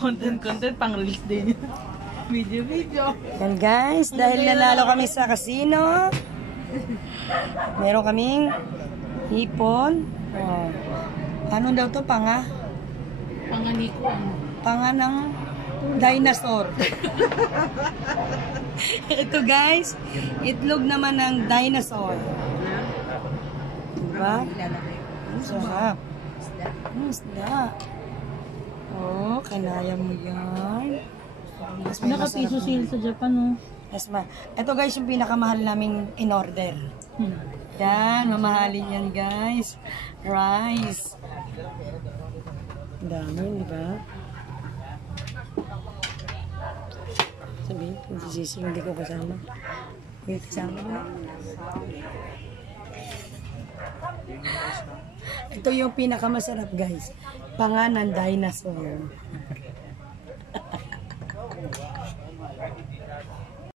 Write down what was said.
Content pang release din. Video. Yan guys, dahil nanalo kami sa casino, meron kaming hipon. Oh. Ano daw to? Panga? Panganikuan. Panga ng dinosaur. Ito guys, itlog naman ng dinosaur. Diba? Ang sarap. Isda. Oh, kanaya mo yan. Naka-piso sale sa Japan, oh. Yes, ma. Ito guys, yung pinakamahal namin in order. Yan, mamahalin yan guys. Rice. Dami, di ba? Sabi, hindi ko kasama. Hindi kasama na. Ito yung pinakamasarap guys. Panga ng dinosaur.